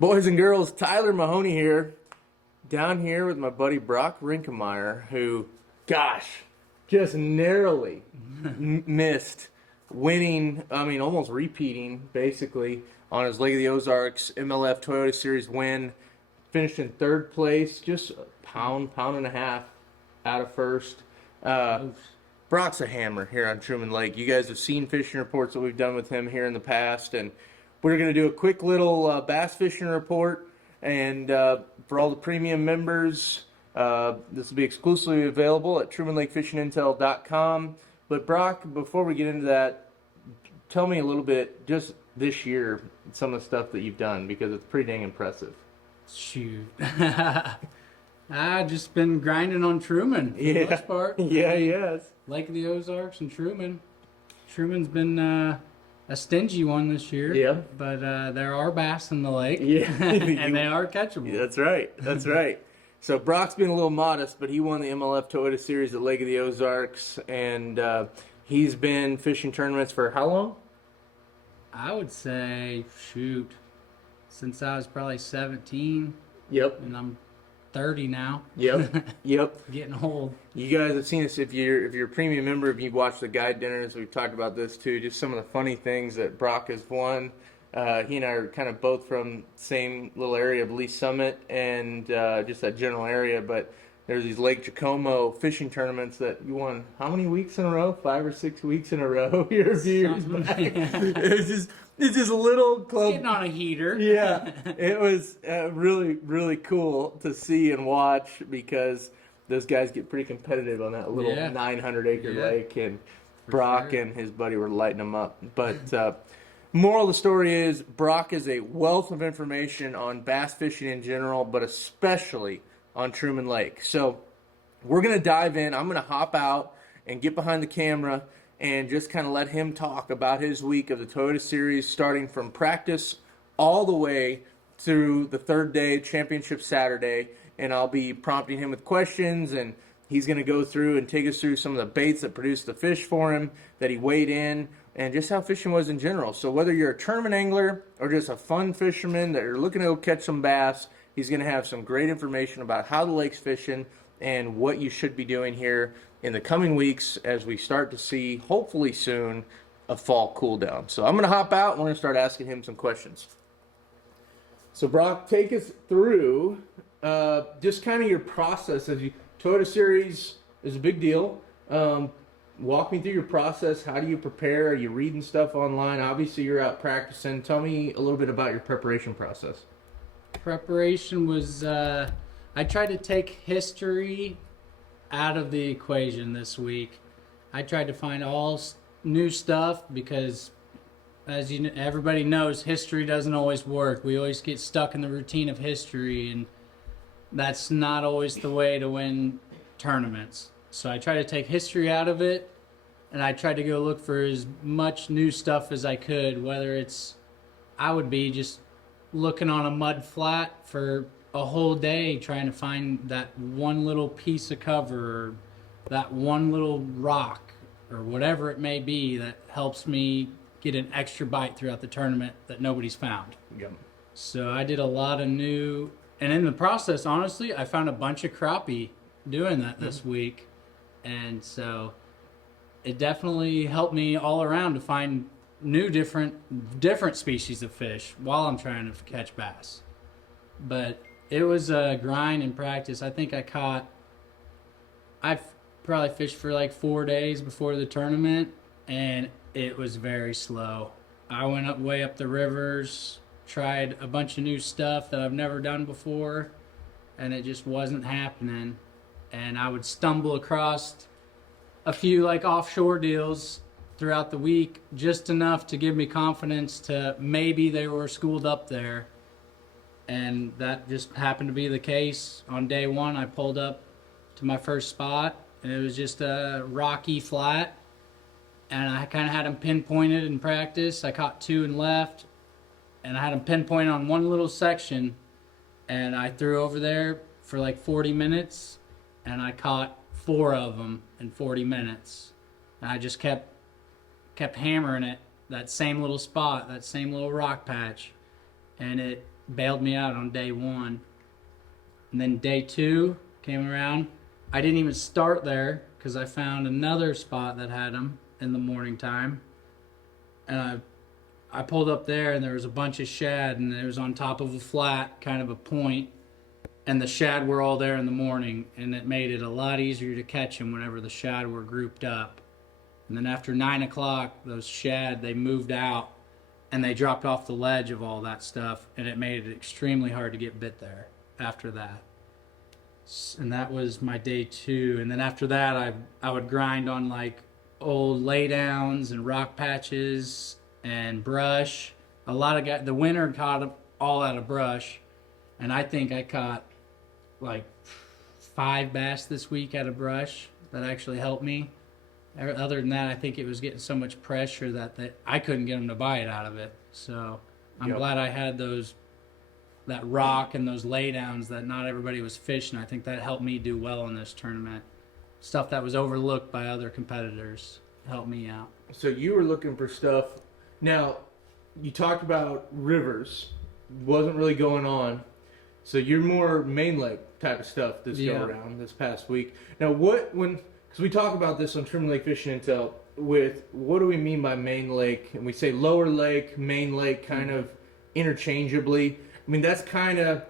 Boys and girls, Tyler Mahoney here, down here with my buddy Brock Reinkemeyer, who, gosh, just narrowly missed winning, almost repeating, basically, on his Lake of the Ozarks MLF Toyota Series win. Finished in third place, just a pound and a half out of first. Brock's a hammer here on Truman Lake. You guys have seen fishing reports that we've done with him here in the past, and we're going to do a quick little bass fishing report. And for all the premium members, this will be exclusively available at TrumanLakeFishingIntel.com. But Brock, before we get into that, tell me a little bit, just this year, some of the stuff that you've done, because it's pretty dang impressive. Shoot. I've just been grinding on Truman for the most part. Yeah, yes. Lake of the Ozarks and Truman. Truman's been a stingy one this year. Yeah. But there are bass in the lake. Yeah. And they are catchable. Yeah, that's right. That's right. So Brock's been a little modest, but he won the MLF Toyota Series at Lake of the Ozarks, and he's been fishing tournaments for how long? I would say, since I was probably 17. Yep. And I'm 30 now. Yep. Yep. Getting old. You guys have seen this if you're a premium member, if you've watched the guide dinners, we've talked about this too, just some of the funny things that Brock has won. He and I are kind of both from the same little area of Lee Summit and just that general area, but there's these Lake Jacomo fishing tournaments that you won how many weeks in a row? 5 or 6 weeks in a row here a few years back. It's just a little club. Getting on a heater. Yeah, it was really, really cool to see and watch because those guys get pretty competitive on that little 900-acre lake, and Brock and his buddy were lighting them up. But moral of the story is Brock is a wealth of information on bass fishing in general, but especially on Truman Lake. So we're going to dive in. I'm going to hop out and get behind the camera and just kind of let him talk about his week of the Toyota Series, starting from practice all the way through the third day, Championship Saturday. And I'll be prompting him with questions, and he's going to go through and take us through some of the baits that produced the fish for him, that he weighed in, and just how fishing was in general. So whether you're a tournament angler or just a fun fisherman that are looking to go catch some bass, he's going to have some great information about how the lake's fishing and what you should be doing here in the coming weeks as we start to see, hopefully soon, a fall cool down. So I'm going to hop out and we're going to start asking him some questions. So Brock, take us through just kind of your process. As you Toyota Series is a big deal. Walk me through your process. How do you prepare? Are you reading stuff online? Obviously, you're out practicing. Tell me a little bit about your preparation process. Preparation was, I tried to take history out of the equation this week. I tried to find all new stuff because, as everybody knows, history doesn't always work. We always get stuck in the routine of history, and that's not always the way to win tournaments. So I tried to take history out of it, and I tried to go look for as much new stuff as I could, whether it's, I would be just looking on a mud flat for a whole day trying to find that one little piece of cover or that one little rock or whatever it may be that helps me get an extra bite throughout the tournament that nobody's found. Yep. So I did a lot of new, and in the process, honestly, I found a bunch of crappie doing that this week. And so it definitely helped me all around to find new different species of fish while I'm trying to catch bass. But it was a grind in practice. I think I probably fished for like 4 days before the tournament, and it was very slow. I went way up the rivers, tried a bunch of new stuff that I've never done before, and it just wasn't happening. And I would stumble across a few like offshore deals throughout the week, just enough to give me confidence to maybe they were schooled up there. And that just happened to be the case. On day one, I pulled up to my first spot, and it was just a rocky flat. And I kind of had them pinpointed in practice. I caught 2 and left, and I had them pinpointed on one little section. And I threw over there for like 40 minutes, and I caught 4 of them in 40 minutes. And I just kept hammering it, that same little spot, that same little rock patch. And bailed me out on day 1. And then day 2 came around. I didn't even start there because I found another spot that had them in the morning time. And I pulled up there, and there was a bunch of shad, and it was on top of a flat, kind of a point. And the shad were all there in the morning, and it made it a lot easier to catch them whenever the shad were grouped up. And then after 9 o'clock, those shad, they moved out, and they dropped off the ledge of all that stuff, and it made it extremely hard to get bit there after that. And that was my day 2. And then after that, I would grind on like old laydowns and rock patches and brush. A lot of guys, the winter caught them all out of brush, and I think I caught like 5 bass this week out of brush that actually helped me. Other than that, I think it was getting so much pressure that I couldn't get them to bite out of it. So I'm glad I had that rock and those laydowns that not everybody was fishing. I think that helped me do well in this tournament. Stuff that was overlooked by other competitors helped me out. So you were looking for stuff. Now, you talked about rivers. Wasn't really going on. So you're more main lake type of stuff this go around this past week. Now, because we talk about this on Truman Lake Fishing Intel, with what do we mean by main lake? And we say lower lake, main lake kind of interchangeably. I mean, that's kind of,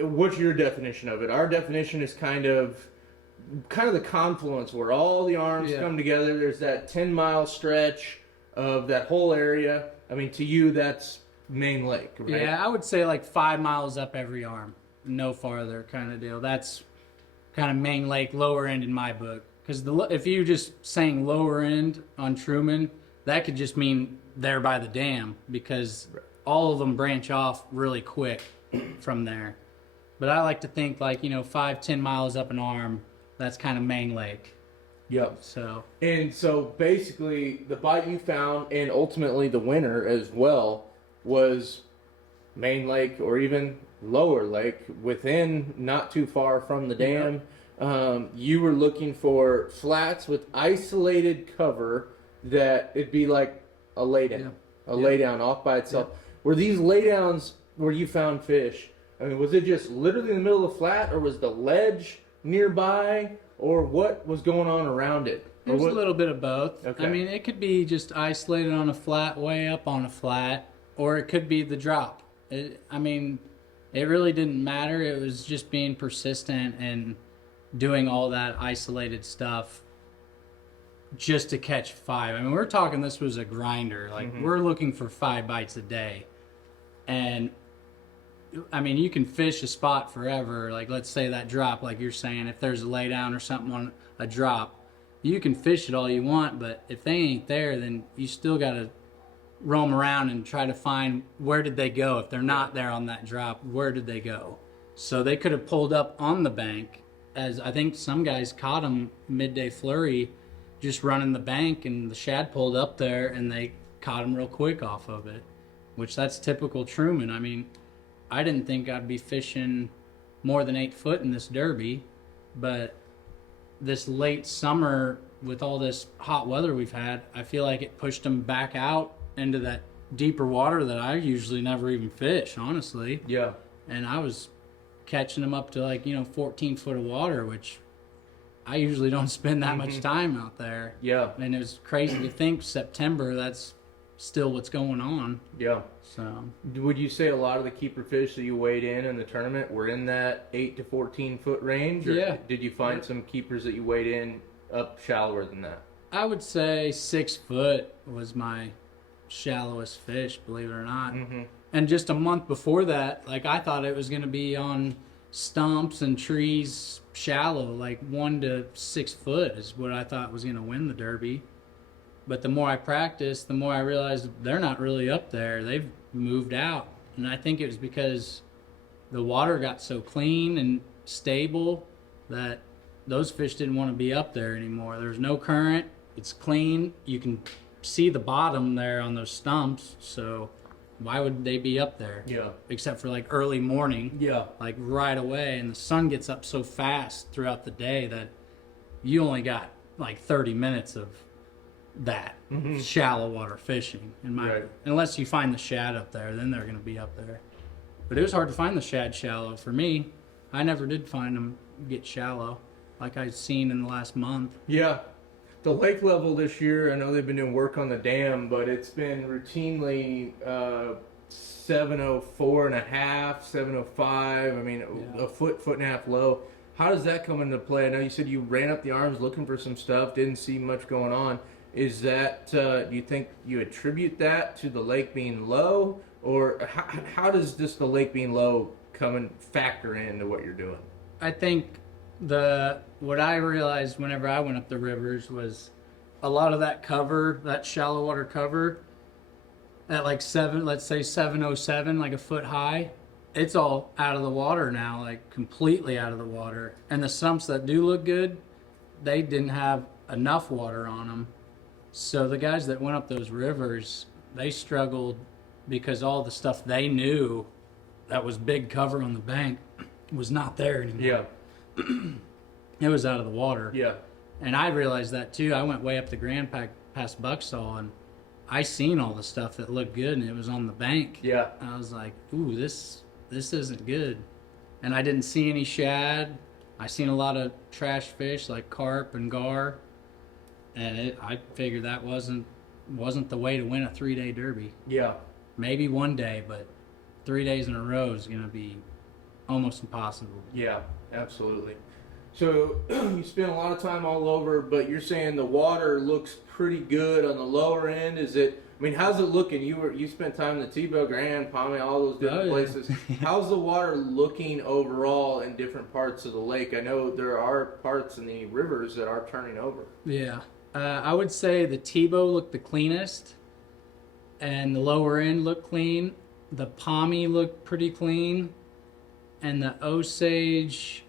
what's your definition of it? Our definition is kind of the confluence where all the arms come together. There's that 10-mile stretch of that whole area. I mean, to you, that's main lake, right? Yeah, I would say like 5 miles up every arm, no farther kind of deal. That's kind of main lake, lower end in my book. Because if you just saying lower end on Truman, that could just mean there by the dam, because all of them branch off really quick from there. But I like to think 5-10 miles up an arm, that's kind of main lake. Yep. So basically, the bite you found, and ultimately the winner as well, was main lake or even lower lake, within not too far from the dam. You were looking for flats with isolated cover that it'd be like a laydown, laydown off by itself. Yeah. Were these laydowns where you found fish? I mean, was it just literally in the middle of the flat, or was the ledge nearby, or what was going on around it? It was a little bit of both. Okay. I mean, it could be just isolated on a flat, way up on a flat, or it could be the drop. It really didn't matter. It was just being persistent and doing all that isolated stuff just to catch 5. I mean, we're talking this was a grinder. We're looking for 5 bites a day. And, I mean, you can fish a spot forever. Like, let's say that drop, like you're saying, if there's a laydown or something on a drop, you can fish it all you want, but if they ain't there, then you still got to roam around and try to find where did they go. If they're not there on that drop, where did they go? So they could have pulled up on the bank, as I think some guys caught them midday flurry just running the bank, and the shad pulled up there and they caught them real quick off of it, which that's typical Truman. I mean, I didn't think I'd be fishing more than 8 foot in this derby, but this late summer with all this hot weather we've had, I feel like it pushed them back out into that deeper water that I usually never even fish, honestly. Yeah. And I was catching them up to 14 foot of water, which I usually don't spend that much time out there. Yeah. And it was crazy to think September, that's still what's going on. Yeah. So would you say a lot of the keeper fish that you weighed in the tournament were in that 8 to 14 foot range? Or yeah. Did you find some keepers that you weighed in up shallower than that? I would say 6 foot was my shallowest fish, believe it or not. And just a month before that, I thought it was going to be on stumps and trees shallow, 1 to 6 foot is what I thought was going to win the derby. But the more I practiced, the more I realized they're not really up there. They've moved out. And I think it was because the water got so clean and stable that those fish didn't want to be up there anymore. There's no current. It's clean. You can see the bottom there on those stumps. So why would they be up there? Yeah. Except for early morning. Yeah. Right away. And the sun gets up so fast throughout the day that you only got 30 minutes of that shallow water fishing, in my unless you find the shad up there, then they're going to be up there. But it was hard to find the shad shallow. For me, I never did find them get shallow like I've seen in the last month. Yeah. The lake level this year, I know they've been doing work on the dam, but it's been routinely 704 and a half, 705. I mean, a foot and a half low. How does that come into play? I know you said you ran up the arms looking for some stuff, didn't see much going on. Is that, do you think you attribute that to the lake being low? Or how does just the lake being low come and factor into what you're doing? I think what I realized whenever I went up the rivers was a lot of that cover, that shallow water cover, at like let's say 707, like a foot high, it's all out of the water now, like completely out of the water. And the sumps that do look good, they didn't have enough water on them. So the guys that went up those rivers, they struggled because all the stuff they knew that was big cover on the bank was not there anymore. Yeah. It was out of the water. Yeah. And I realized that too. I went way up the Grand past Bucksaw, and I seen all the stuff that looked good, and it was on the bank. Yeah. And I was like, ooh, this isn't good. And I didn't see any shad. I seen a lot of trash fish like carp and gar. And I figured that wasn't the way to win a 3-day derby. Yeah. Maybe one day, but 3 days in a row is going to be almost impossible. Yeah, absolutely. So you spend a lot of time all over, but you're saying the water looks pretty good on the lower end. Is it? I mean, how's it looking? You spent time in the Tebow, Grand, Palmy, all those different places. How's the water looking overall in different parts of the lake? I know there are parts in the rivers that are turning over. Yeah, I would say the Tebow looked the cleanest, and the lower end looked clean. The Palmy looked pretty clean, and the Osage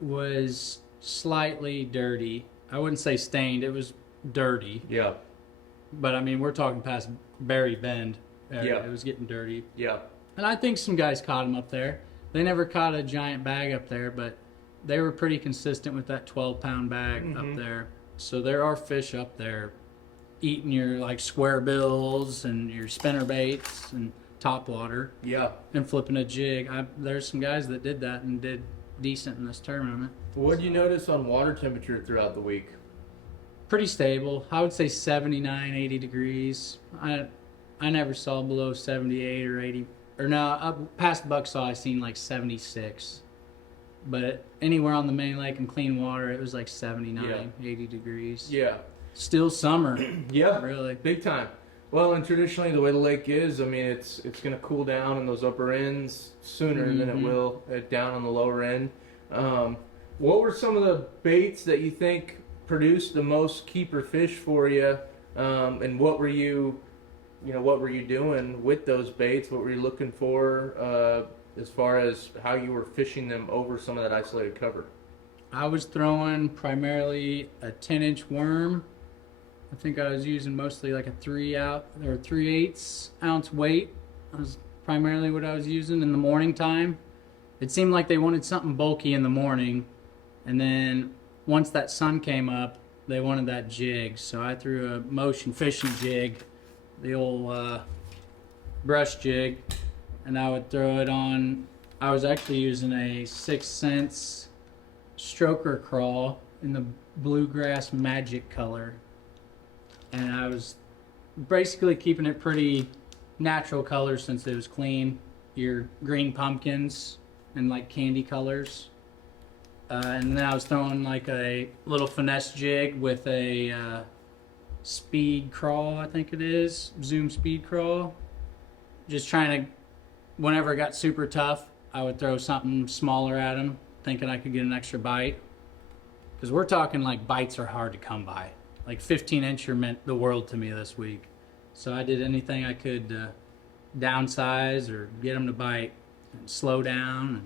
was slightly dirty. I wouldn't say stained. It was dirty. Yeah. But, I mean, we're talking past Berry Bend. Yeah. It was getting dirty. Yeah. And I think some guys caught them up there. They never caught a giant bag up there, but they were pretty consistent with that 12-pound bag up there. So there are fish up there eating your, like, square bills and your spinner baits and topwater. Yeah. And flipping a jig. There's some guys that did that and did decent in this tournament. What did you notice on water temperature throughout the week? Pretty stable. I would say 79, 80 degrees. I never saw below 78 or 80. Or no, up past Bucksaw I seen like 76. But anywhere on the main lake in clean water, it was like 79, 80 degrees. Yeah. Still summer. Yeah. Really. Big time. Well, and traditionally the way the lake is, I mean, it's going to cool down in those upper ends sooner than it will down on the lower end. What were some of the baits that you think produced the most keeper fish for you? And what were you doing with those baits? What were you looking for as far as how you were fishing them over some of that isolated cover? I was throwing primarily a 10-inch worm. I think I was using mostly like a 3/8 ounce weight. That was primarily what I was using in the morning time. It seemed like they wanted something bulky in the morning, and then once that sun came up, they wanted that jig. So I threw a motion fishing jig, the old brush jig, and I would throw it on. I was actually using a 6 Sense stroker crawl in the bluegrass magic color. And I was basically keeping it pretty natural colors since it was clean. Your green pumpkins and like candy colors. And then I was throwing like a little finesse jig with a speed crawl, I think it is. Zoom speed crawl. Just trying to, whenever it got super tough, I would throw something smaller at them, thinking I could get an extra bite. Because we're talking like bites are hard to come by. Like 15-incher meant the world to me this week. So I did anything I could downsize or get them to bite and slow down and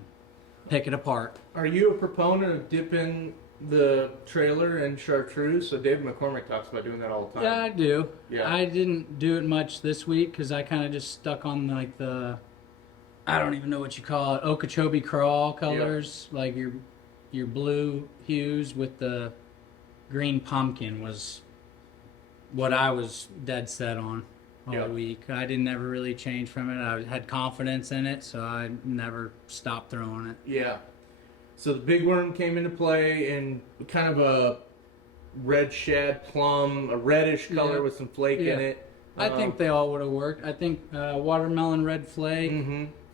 pick it apart. Are you a proponent of dipping the trailer in chartreuse? So Dave McCormick talks about doing that all the time. Yeah, I do. Yeah. I didn't do it much this week because I kind of just stuck on like the, I don't even know what you call it, Okeechobee crawl colors. Yep. Like your blue hues with the green pumpkin was what I was dead set on. all week. I didn't ever really change from it. I had confidence in it, so I never stopped throwing it. Yeah. So the big worm came into play in kind of a red shad plum, a reddish color with some flake in it. I think they all would have worked. I think watermelon red flake,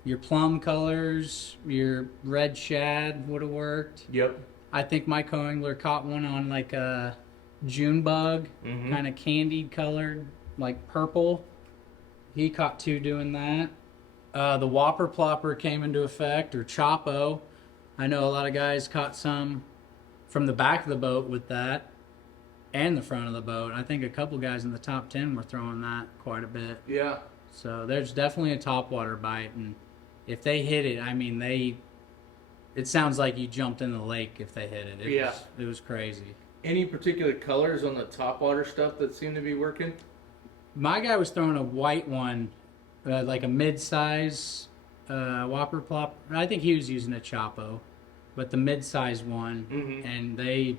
your plum colors, your red shad would have worked. Yep. I think my co-angler caught one on like a June bug, kind of candied colored, like purple. He caught 2 doing that. The whopper plopper came into effect, or chopo. I know a lot of guys caught some from the back of the boat with that and the front of the boat. I think a couple guys in the top 10 were throwing that quite a bit. Yeah. So there's definitely a topwater bite, and if they hit it, I mean, it sounds like you jumped in the lake if they hit it. It was crazy. Any particular colors on the topwater stuff that seem to be working? My guy was throwing a white one, like a mid-size whopper plop. I think he was using a Chopo, but the mid-size one, and they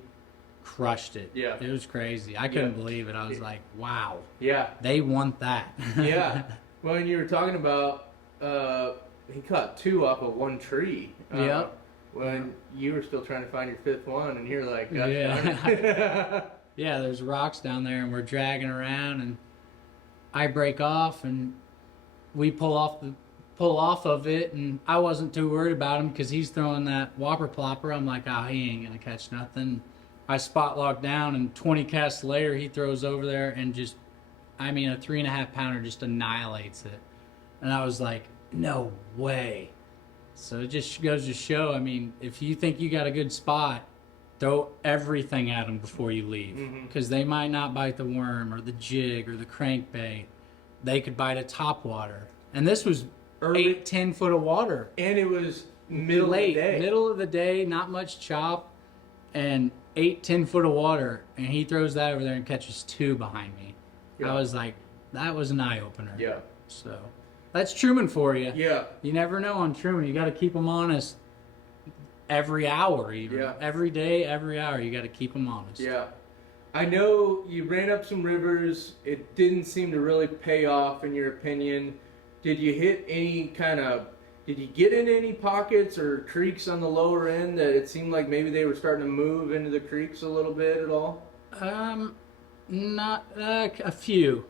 crushed it. Yeah. It was crazy. I couldn't believe it. I was like, wow. Yeah. They want that. Yeah. Well, and you were talking about he caught 2 off of one tree. Yep. When you were still trying to find your 5th one, and you're like, yeah. Yeah, there's rocks down there, and we're dragging around, and I break off, and we pull off of it, and I wasn't too worried about him because he's throwing that whopper plopper. I'm like, oh, he ain't gonna catch nothing. I spot lock down, and 20 casts later, he throws over there and just, I mean, a 3.5 pounder just annihilates it. And I was like, no way. So it just goes to show, I mean, if you think you got a good spot, throw everything at them before you leave. Because they might not bite the worm or the jig or the crankbait. They could bite a topwater. And this was 8-10 foot of water. And it was middle of the day. Middle of the day, not much chop, and 8-10 foot of water. And he throws that over there and catches 2 behind me. Yeah. I was like, that was an eye-opener. Yeah. So that's Truman for you. Yeah. You never know on Truman. You got to keep them honest every hour, even. Yeah. Every day, every hour, you got to keep them honest. Yeah. I know you ran up some rivers. It didn't seem to really pay off, in your opinion. Did you hit any did you get in any pockets or creeks on the lower end that it seemed like maybe they were starting to move into the creeks a little bit at all? Not a few.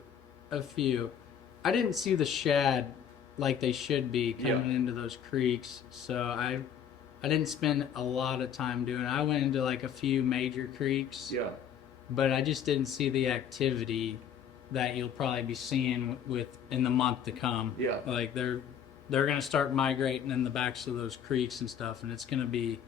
I didn't see the shad like they should be coming into those creeks, so I didn't spend a lot of time doing it. I went into like a few major creeks, but I just didn't see the activity that you'll probably be seeing in the month to come. Yeah, like they're gonna start migrating in the backs of those creeks and stuff, and it's gonna be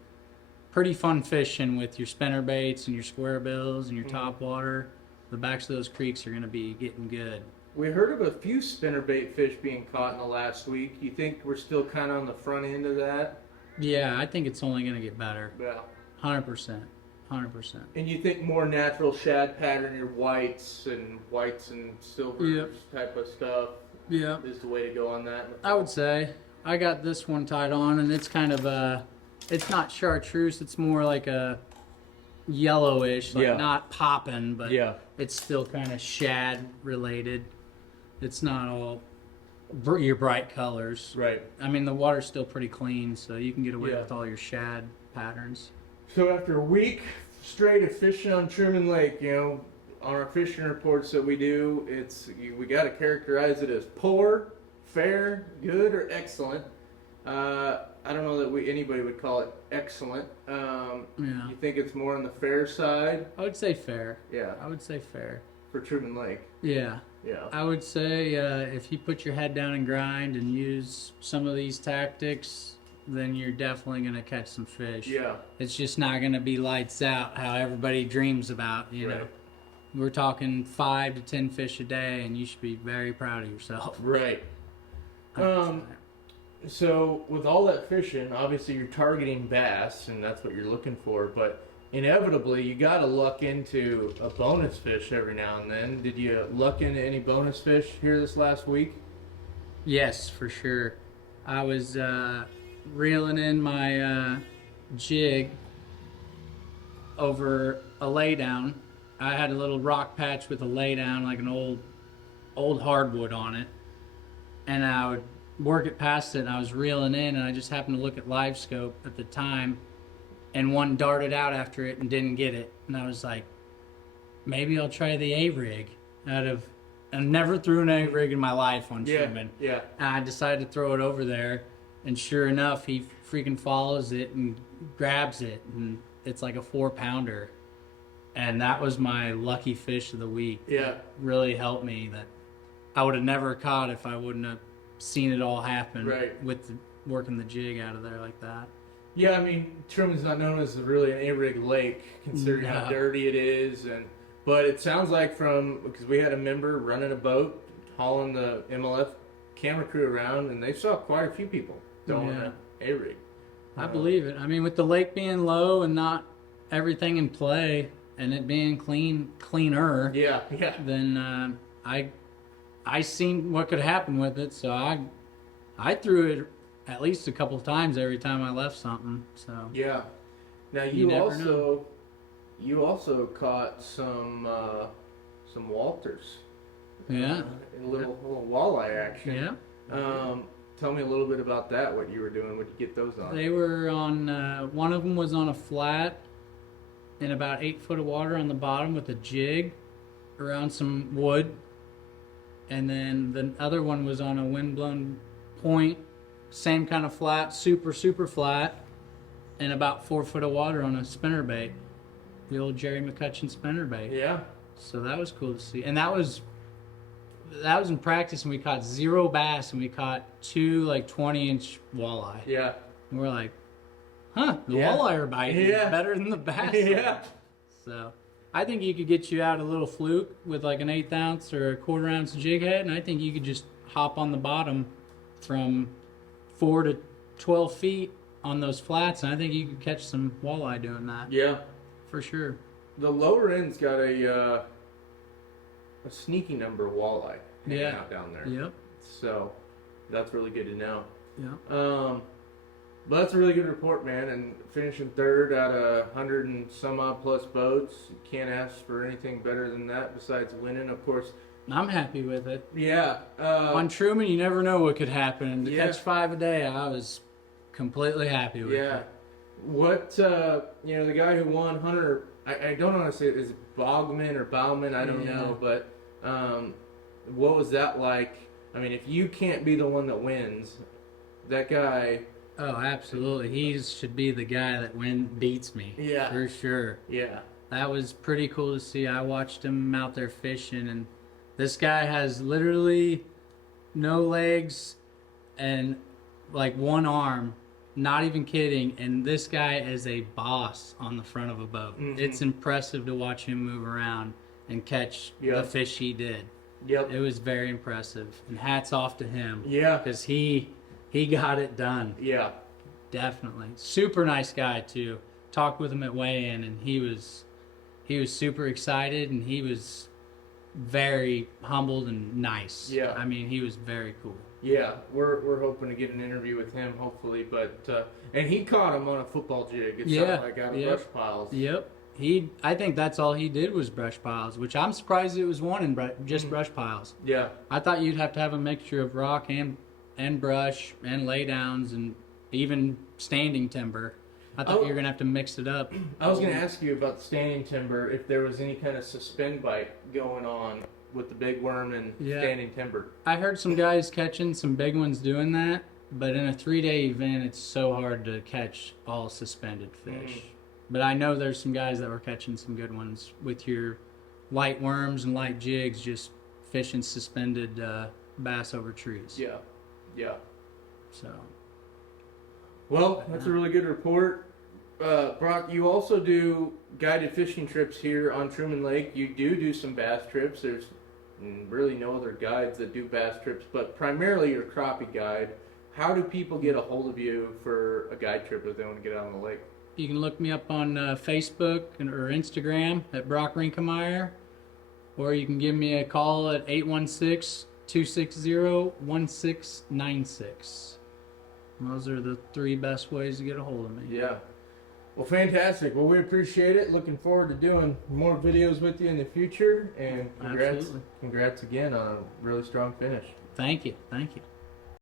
pretty fun fishing with your spinner baits and your square bills and your topwater. The backs of those creeks are gonna be getting good. We heard of a few spinnerbait fish being caught in the last week. You think we're still kind of on the front end of that? Yeah, I think it's only going to get better. Yeah. 100%. And you think more natural shad pattern, your whites and silvers type of stuff is the way to go on that? I would say. I got this one tied on, and it's kind of it's not chartreuse, it's more like a yellowish, like not popping, but it's still kind of shad related. It's not all your bright colors. Right. I mean, the water's still pretty clean, so you can get away with all your shad patterns. So after a week straight of fishing on Truman Lake, on our fishing reports that we do, we got to characterize it as poor, fair, good, or excellent. I don't know that anybody would call it excellent. You think it's more on the fair side? I would say fair. Yeah. I would say fair. For Truman Lake. Yeah. I would say if you put your head down and grind and use some of these tactics, then you're definitely going to catch some fish. Yeah. It's just not going to be lights out how everybody dreams about, you know. We're talking 5 to 10 fish a day, and you should be very proud of yourself. Right. So with all that fishing, obviously you're targeting bass, and that's what you're looking for, but inevitably you got to luck into a bonus fish every now and then. Did you luck into any bonus fish here this last week? Yes, for sure. I was reeling in my jig over a laydown. I had a little rock patch with a laydown, like an old hardwood on it, and I would work it past it, and I was reeling in, and I just happened to look at live scope at the time, and one darted out after it and didn't get it, and I was like, maybe I'll try the A-rig. I never threw an A-rig in my life on Truman. Yeah. And I decided to throw it over there, and sure enough, he freaking follows it and grabs it, and it's like a 4-pounder. And that was my lucky fish of the week. Yeah. It really helped me that I would have never caught if I wouldn't have seen it all happen with working the jig out of there like that. Yeah, I mean, Truman's not known as really an A-rig lake, considering how dirty it is, but it sounds like because we had a member running a boat, hauling the MLF camera crew around, and they saw quite a few people throwing an A-rig. I believe it. I mean, with the lake being low and not everything in play, and it being cleaner, then I seen what could happen with it, so I threw it at least a couple of times every time I left something. So yeah. Now you also caught some Walters. Yeah. A little walleye action. Yeah. Tell me a little bit about that. What you were doing? What did you get those on? They were on. One of them was on a flat in about 8 foot of water on the bottom with a jig around some wood, and then the other one was on a windblown point, same kind of flat, super flat, and about 4 foot of water on a spinnerbait, the old Jerry McCutcheon spinnerbait. Yeah. So that was cool to see, and that was in practice, and we caught 0 bass, and we caught 2 like 20-inch walleye. Yeah. And we're like, the walleye are biting better than the bass. Yeah. So I think you could get you out a little fluke with like an 1/8 ounce or a 1/4 ounce jig head, and I think you could just hop on the bottom from 4 to 12 feet on those flats, and I think you could catch some walleye doing that. Yeah. For sure. The lower end's got a sneaky number of walleye hanging out down there. Yep. So that's really good to know. Yeah. But that's a really good report, man. And finishing third out of 100 and some odd plus boats, you can't ask for anything better than that besides winning, of course. I'm happy with it. Yeah. On Truman, you never know what could happen. To catch 5 a day, I was completely happy with it. Yeah. What, the guy who won, Hunter, I don't know how to say it, is it Bogman or Bauman? I don't know. But what was that like? I mean, if you can't be the one that wins, that guy... Oh, absolutely. He should be the guy that beats me. Yeah. For sure. Yeah. That was pretty cool to see. I watched him out there fishing, and this guy has literally no legs and like one arm. Not even kidding. And this guy is a boss on the front of a boat. Mm-hmm. It's impressive to watch him move around and catch the fish he did. Yep. It was very impressive. And hats off to him. Yeah. Because he got it done. Yeah. Definitely. Super nice guy, too. Talked with him at weigh-in, and he was super excited, and he was very humbled and nice. Yeah. I mean, he was very cool. Yeah, we're hoping to get an interview with him, hopefully. But and he caught him on a football jig. It sounded like out of brush piles. Yep. I think that's all he did was brush piles, which I'm surprised it was one in just brush piles. Yeah. I thought you'd have to have a mixture of rock and brush and laydowns and even standing timber. I thought you were going to have to mix it up. I was going to ask you about the standing timber, if there was any kind of suspend bite going on with the big worm and standing timber. I heard some guys catching some big ones doing that, but in a 3-day event, it's so hard to catch all suspended fish. But I know there's some guys that were catching some good ones with your light worms and light jigs, just fishing suspended bass over trees. Yeah. Yeah. So. Well, that's a really good report. Brock, you also do guided fishing trips here on Truman Lake. You do some bass trips. There's really no other guides that do bass trips, but primarily you're a crappie guide. How do people get a hold of you for a guide trip if they want to get out on the lake? You can look me up on Facebook or Instagram at Brock Reinkemeyer, or you can give me a call at 816-260-1696. Those are the 3 best ways to get a hold of me. Yeah. Well, fantastic. Well, we appreciate it. Looking forward to doing more videos with you in the future. And congrats again on a really strong finish. Thank you.